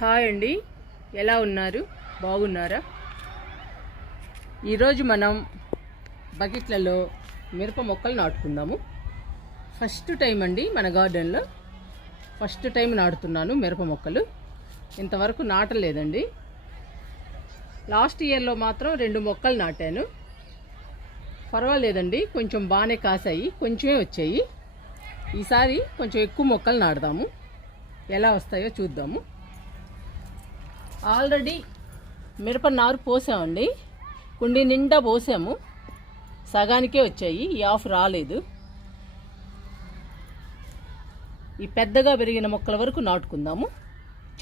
Hi అండి. ఎలా ఉన్నారు? బాగున్నారా? ఈరోజు మనం బకెట్లలో మిరప మొక్కలు నాటుకుందాము. ఫస్ట్ టైం అండి మన గార్డెన్లో. ఫస్ట్ టైం నాటుతున్నాను మిరప మొక్కలు. ఇంతవరకు నాటలేదండి. లాస్ట్ ఇయర్లో మాత్రం రెండు మొక్కలు నాటాను. పర్వాలేదండి కొంచెం బాగానే కాసాయి కొంచెమే వచ్చాయి. ఈసారి కొంచెం ఎక్కువ మొక్కలు నాటుదాము. ఎలా వస్తాయో చూద్దాము. ఆల్రెడీ మిరప నారు పోసామండి. కుండి నిండా పోసాము. సగానికే వచ్చాయి. ఈ ఆఫ్ రాలేదు. ఈ పెద్దగా పెరిగిన మొక్కల వరకు నాటుకుందాము.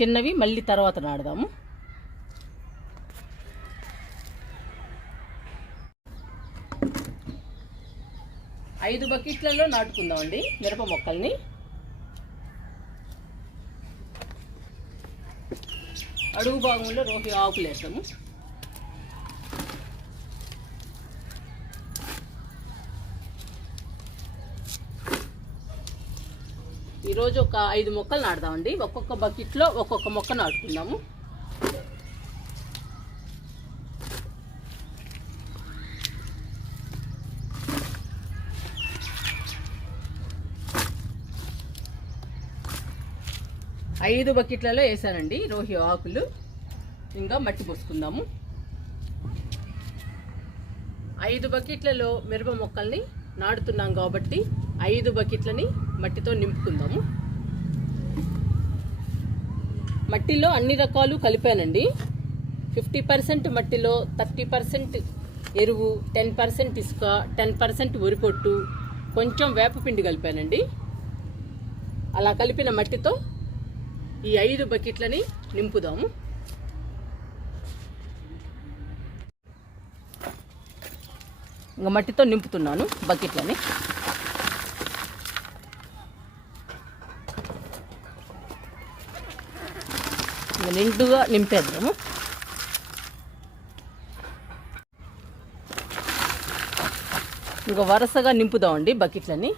చిన్నవి మళ్ళీ తర్వాత నాటుదాము. ఐదు బకెట్లలో నాటుకుందామండి మిరప మొక్కల్ని. అడుగు భాగంలో రోహి ఆకులు వేసాము ఈరోజు ఒక ఐదు మొక్కలు నాటుదామండి. ఒక్కొక్క బకెట్లో ఒక్కొక్క మొక్క నాటుకుందాము. ఐదు బకెట్లలో వేసానండి రోహి ఆకులు. ఇంకా మట్టి పోసుకుందాము. ఐదు బకెట్లలో మిరప మొక్కల్ని నాటుతున్నాం కాబట్టి ఐదు బకెట్లని మట్టితో నింపుకుందాము. మట్టిలో అన్ని రకాలు కలిపానండి. ఫిఫ్టీ పర్సెంట్ మట్టిలో థర్టీ పర్సెంట్ ఎరువు టెన్ పర్సెంట్ ఇసుక టెన్ పర్సెంట్ వరిపొట్టు కొంచెం వేపపిండి కలిపానండి. అలా కలిపిన మట్టితో ఈ ఐదు బకెట్లని నింపుదాము. ఇంకా మట్టితో నింపుతున్నాను బకెట్లని. నిండుగా నింపేద్దాము. ఇంకా వరుసగా నింపుదామండి బకెట్లని.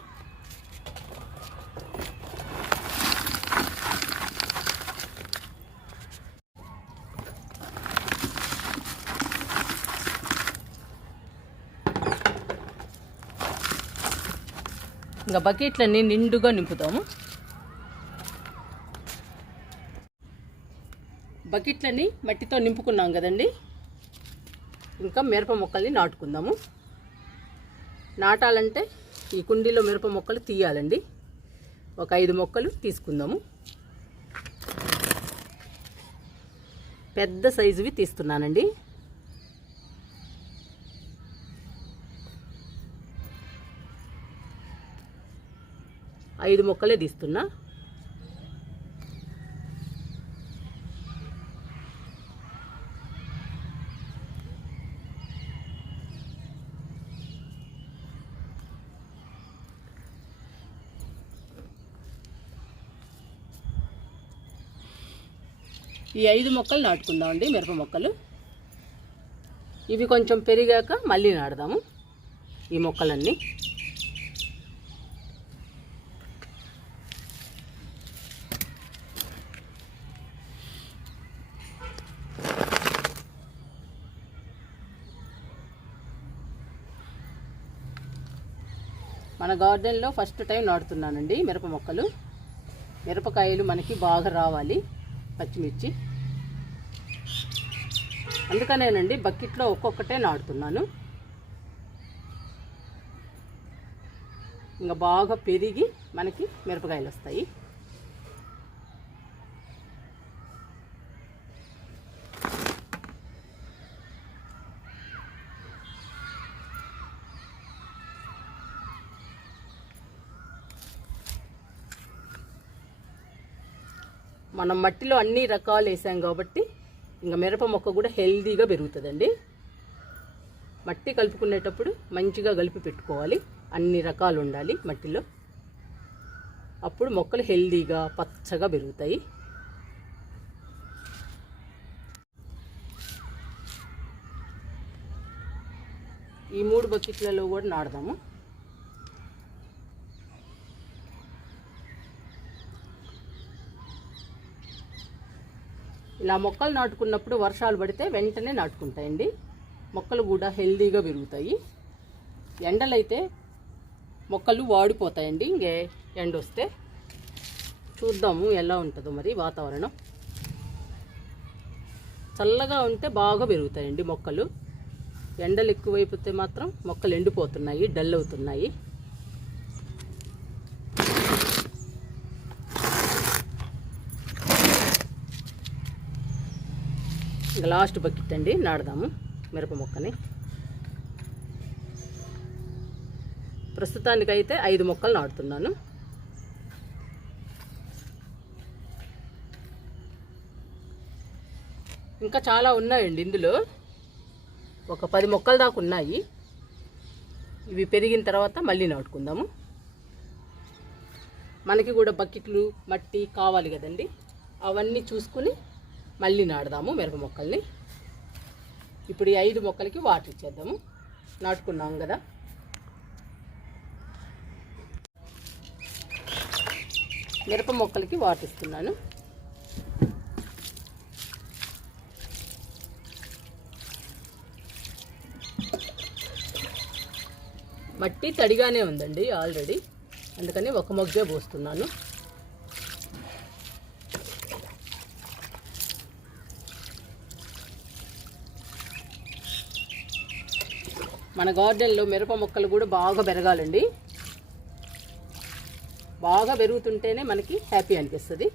ఇంకా బకెట్లన్నీ నిండుగా నింపుతాము. బకెట్లని మట్టితో నింపుకున్నాం కదండి. ఇంకా మిరప మొక్కల్ని నాటుకుందాము. నాటాలంటే ఈ కుండీలో మిరప మొక్కలు తీయాలండి. ఒక ఐదు మొక్కలు తీసుకుందాము. పెద్ద సైజువి తీస్తున్నానండి. ఐదు మొక్కలే తీస్తున్నా. ఈ ఐదు మొక్కలు నాటుకుందామండి మిరప మొక్కలు. ఇవి కొంచెం పెరిగాక మళ్ళీ నాడదాము ఈ మొక్కలన్నీ. మన గార్డెన్లో ఫస్ట్ టైం నాటుతున్నానండి మిరప మొక్కలు. మిరపకాయలు మనకి బాగా రావాలి పచ్చిమిర్చి. అందుకనేనండి బకెట్లో ఒక్కొక్కటే నాటుతున్నాను. ఇంకా బాగా పెరిగి మనకి మిరపకాయలు వస్తాయి. మనం మట్టిలో అన్ని రకాలు వేసాం కాబట్టి ఇంకా మిరప మొక్క కూడా హెల్దీగా పెరుగుతుందండి. మట్టి కలుపుకునేటప్పుడు మంచిగా కలిపి పెట్టుకోవాలి. అన్ని రకాలు ఉండాలి మట్టిలో. అప్పుడు మొక్కలు హెల్దీగా పచ్చగా పెరుగుతాయి. ఈ మూడు బకెట్లలో కూడా నాడదాము ఇలా మొక్కలు నాటుకున్నప్పుడు వర్షాలు పడితే వెంటనే నాటుకుంటాయండి. మొక్కలు కూడా హెల్దీగా పెరుగుతాయి. ఎండలైతే మొక్కలు వాడిపోతాయండి. ఇంకే ఎండ వస్తే చూద్దాము ఎలా ఉంటుందో మరి వాతావరణం. చల్లగా ఉంటే బాగా పెరుగుతాయండి మొక్కలు. ఎండలు ఎక్కువైపోతే మాత్రం మొక్కలు ఎండిపోతున్నాయి డల్ అవుతున్నాయి. ఇంకా లాస్ట్ బకెట్ అండి నాడదాము మిరప మొక్కని. ప్రస్తుతానికైతే ఐదు మొక్కలు నాటుతున్నాను. ఇంకా చాలా ఉన్నాయండి ఇందులో. ఒక పది మొక్కల దాకా ఉన్నాయి. ఇవి పెరిగిన తర్వాత మళ్ళీ నాటుకుందాము. మనకి కూడా బకెట్లు మట్టి కావాలి కదండి. అవన్నీ చూసుకుని మళ్ళీ నాడదాము మిరప మొక్కల్ని. ఇప్పుడు ఈ ఐదు మొక్కలకి వాటర్ ఇచ్చేద్దాము. నాటుకున్నాం కదా. మిరప మొక్కలకి వాటర్ ఇస్తున్నాను. మట్టి తడిగానే ఉందండి ఆల్రెడీ. అందుకని ఒక మొగ్గే పోస్తున్నాను. మన గార్డెన్లో మిరప మొక్కలు కూడా బాగా పెరగాలండి. బాగా పెరుగుతుంటేనే మనకి హ్యాపీ అనిపిస్తుంది.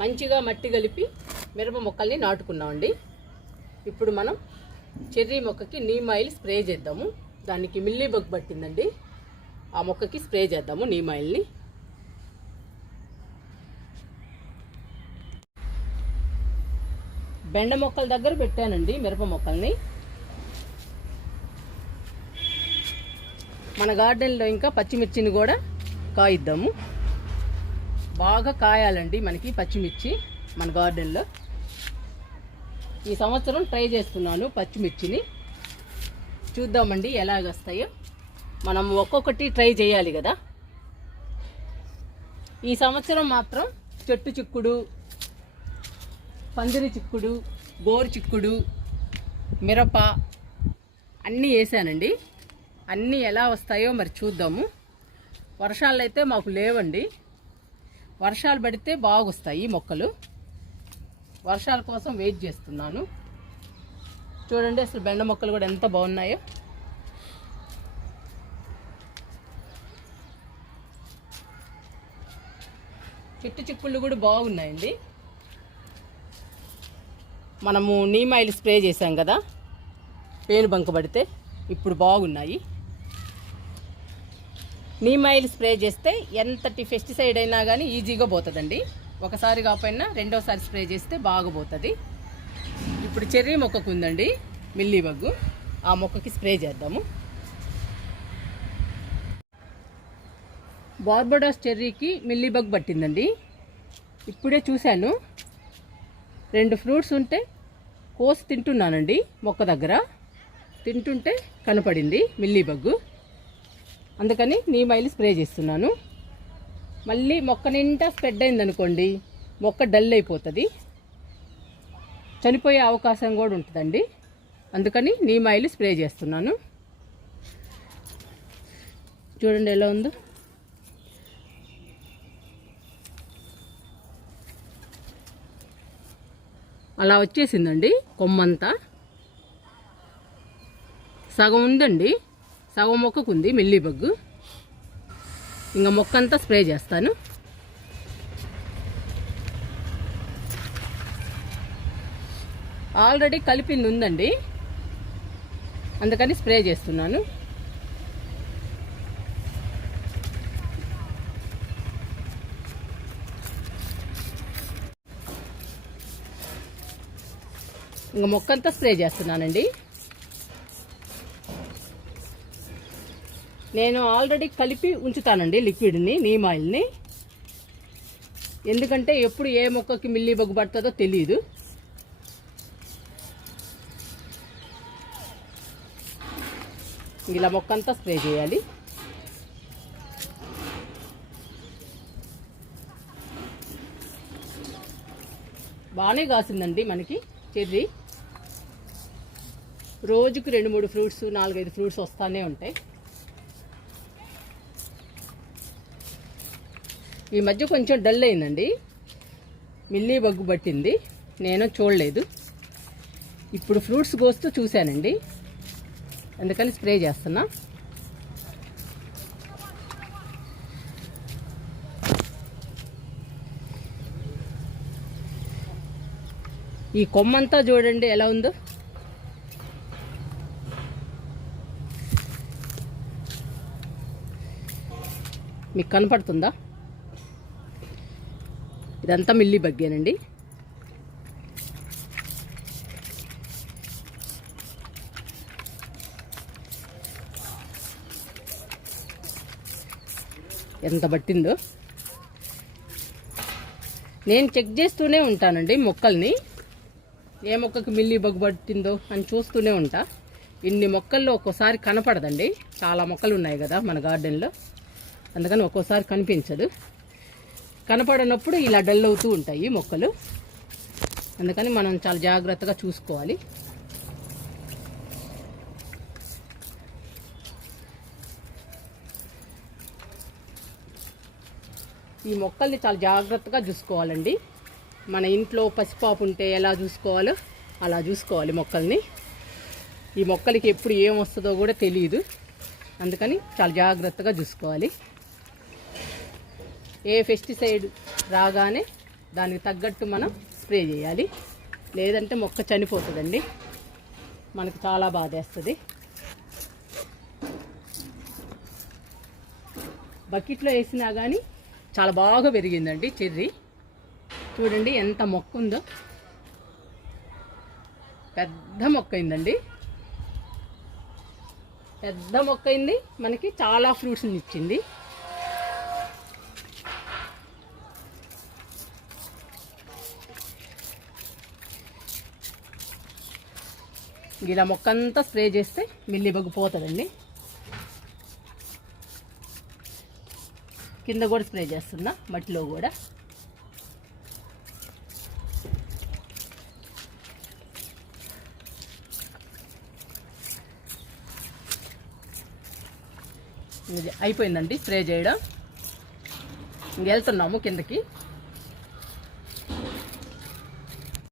మంచిగా మట్టి కలిపి మిరప మొక్కల్ని నాటుకున్నామండి. ఇప్పుడు మనం చెర్రీ మొక్కకి నీమ్ ఆయిల్ స్ప్రే చేద్దాము. దానికి మిల్లీ బగ్ పట్టిందండి. ఆ మొక్కకి స్ప్రే చేద్దాము నీమ్ ఆయిల్ని బెండ మొక్కల దగ్గర పెట్టానండి మిరప మొక్కల్ని. మన గార్డెన్లో ఇంకా పచ్చిమిర్చిని కూడా కాయిద్దాము. బాగా కాయాలండి మనకి పచ్చిమిర్చి మన గార్డెన్లో. ఈ సంవత్సరం ట్రై చేస్తున్నాను పచ్చిమిర్చిని. చూద్దామండి ఎలాగ వస్తాయో మనం ఒక్కొక్కటి ట్రై చేయాలి కదా. ఈ సంవత్సరం మాత్రం చెట్టు చిక్కుడు పందిరి చిక్కుడు గోరు చిక్కుడు మిరప అన్నీ వేసానండి. అన్నీ ఎలా వస్తాయో మరి చూద్దాము. వర్షాలు అయితే మాకు లేవండి. వర్షాలు పడితే బాగొస్తాయి మొక్కలు. వర్షాల కోసం వెయిట్ చేస్తున్నాను. చూడండి అసలు బెండ మొక్కలు కూడా ఎంత బాగున్నాయో. చుట్టు చిక్కుళ్ళు కూడా బాగున్నాయండి. మనము నీమ్ ఆయిల్ స్ప్రే చేసాం కదా పేను బంక పడితే ఇప్పుడు బాగున్నాయి. నీమ్ ఆయిల్ స్ప్రే చేస్తే ఎంతటి పెస్టిసైడ్ అయినా కానీ ఈజీగా పోతుందండి. ఒకసారి కాకపోయినా రెండోసారి స్ప్రే చేస్తే బాగా పోతుంది ఇప్పుడు చెర్రీ మొక్కకు ఉందండి మిల్లీ బగ్గు ఆ మొక్కకి స్ప్రే చేద్దాము. బార్బడాస్ చెర్రీకి మిల్లీ బగ్ పట్టిందండి. ఇప్పుడే చూశాను. రెండు ఫ్రూట్స్ ఉంటే కోసి తింటున్నానండి మొక్క దగ్గర. తింటుంటే కనపడింది మిల్లీ బగ్గు అందుకని నీమైలు స్ప్రే చేస్తున్నాను. మళ్ళీ మొక్క నిండా స్ప్రెడ్ అయిందనుకోండి మొక్క డల్ అయిపోతుంది. చనిపోయే అవకాశం కూడా ఉంటుందండి. అందుకని నీమ్ ఆయిల్ స్ప్రే చేస్తున్నాను. చూడండి ఎలా ఉందో. అలా వచ్చేసిందండి కొమ్మంతా. సగం ఉందండి సగం మొక్కకు ఉంది మిల్లీ బగ్గు ఇంకా మొక్క అంతా స్ప్రే చేస్తాను. ఆల్రెడీ కలిపింది ఉందండి. అందుకని స్ప్రే చేస్తున్నాను. ఇంకా మొక్కంతా స్ప్రే చేస్తున్నానండి. నేను ఆల్రెడీ కలిపి ఉంచుతానండి లిక్విడ్ని నీమ్ ఆయిల్ని. ఎందుకంటే ఎప్పుడు ఏ మొక్కకి మిల్లీ బగ్గు పడుతుందో తెలియదు ఇలా మొక్క అంతా స్ప్రే చేయాలి. బాగానే కాసిందండి మనకి చెర్రీ. రోజుకు రెండు మూడు ఫ్రూట్స్ నాలుగైదు ఫ్రూట్స్ వస్తానే ఉంటాయి. ఈ మధ్య కొంచెం డల్ అయిందండి. మిల్లీ బగ్గు పట్టింది. నేను చూడలేదు. ఇప్పుడు ఫ్రూట్స్ కోస్తూ చూశానండి. అందుకని స్ప్రే చేస్తున్నా. ఈ కొమ్మంతా చూడండి ఎలా ఉందో. మీకు కనపడుతుందా? ఇదంతా మిల్లీ బగ్గేనండి. ఎంత పట్టిందో. నేను చెక్ చేస్తూనే ఉంటానండి మొక్కల్ని. ఏ మొక్కకి మిల్లి బగ్గు పట్టిందో అని చూస్తూనే ఉంటా. ఇన్ని మొక్కల్లో ఒక్కోసారి కనపడదండి. చాలా మొక్కలు ఉన్నాయి కదా మన గార్డెన్లో. అందుకని ఒక్కోసారి కనిపించదు. కనపడనప్పుడు ఇలా డల్ అవుతూ ఉంటాయి మొక్కలు. అందుకని మనం చాలా జాగ్రత్తగా చూసుకోవాలి. ఈ మొక్కల్ని చాలా జాగ్రత్తగా చూసుకోవాలండి. మన ఇంట్లో పసిపాపు ఉంటే ఎలా చూసుకోవాలో అలా చూసుకోవాలి మొక్కల్ని. ఈ మొక్కలకి ఎప్పుడు ఏం వస్తుందో కూడా తెలియదు అందుకని చాలా జాగ్రత్తగా చూసుకోవాలి. ఏ పెస్టిసైడ్ రాగానే దానికి తగ్గట్టు మనం స్ప్రే చేయాలి. లేదంటే మొక్క చనిపోతుందండి. మనకు చాలా బాధేస్తుంది. బకెట్లో వేసినా కానీ చాలా బాగా పెరిగిందండి చెర్రీ. చూడండి ఎంత మొక్క ఉందో. పెద్ద మొక్క అయిందండి. పెద్ద మొక్క అయింది. మనకి చాలా ఫ్రూట్స్ని ఇచ్చింది. ఇలా మొక్క అంతా స్ప్రే చేస్తే మిల్లి బగ్గు పోతుందండి. కింద కూడా స్ప్రే చేస్తున్నా మట్టిలో కూడా. అయిపోయిందండి స్ప్రే చేయడం. ఇంక వెళ్తున్నాము కిందకి.